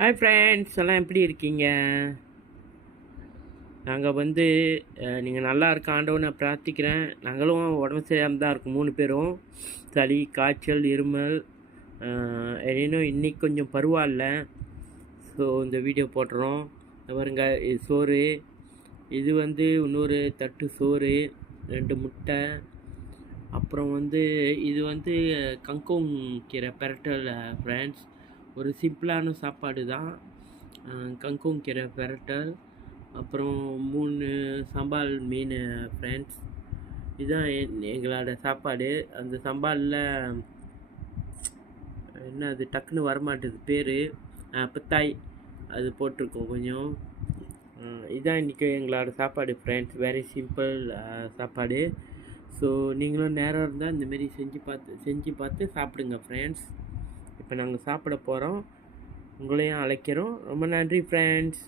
Hi friends, எல்லாம் எப்படி இருக்கீங்க? நாங்கள் நீங்கள் நல்லா இருக்க ஆண்டவனை பிரார்த்திக்கிறேன். நாங்களும் உடம்பு சரியாமல் தான் இருக்கோம் 3 பேரும். சளி, காய்ச்சல், இருமல். எனினும் இன்னைக்கு கொஞ்சம் பரவாயில்ல. ஸோ இந்த வீடியோ போட்டுறோம். பாருங்க, இது சோறு. இது இன்னொரு தட்டு சோறு, 2 முட்டை. அப்புறம் இது கங்கோங் கீரை பெரட்டல் ஃப்ரெண்ட்ஸ். ஒரு சிம்பிளான சாப்பாடு தான். கங்கோங் கீரை பெரட்டல், அப்புறம் 3 சம்பால் மீன் ஃப்ரெண்ட்ஸ். இதுதான் எங்களோட சாப்பாடு. அந்த சம்பாலில் என்ன அது டக்குன்னு வரமாட்டுது பேர், பித்தாய் அது போட்டிருக்கோம் கொஞ்சம். இதுதான் இன்றைக்கி எங்களோட சாப்பாடு ஃப்ரெண்ட்ஸ். வெரி சிம்பிள் சாப்பாடு. ஸோ நீங்களும் நேரம் இருந்தால் இந்தமாரி செஞ்சு பார்த்து சாப்பிடுங்க ஃப்ரெண்ட்ஸ். இப்போ நாங்கள் சாப்பிட போகிறோம். உங்களையும் அழைக்கிறோம். ரொம்ப நன்றி ஃப்ரெண்ட்ஸ்.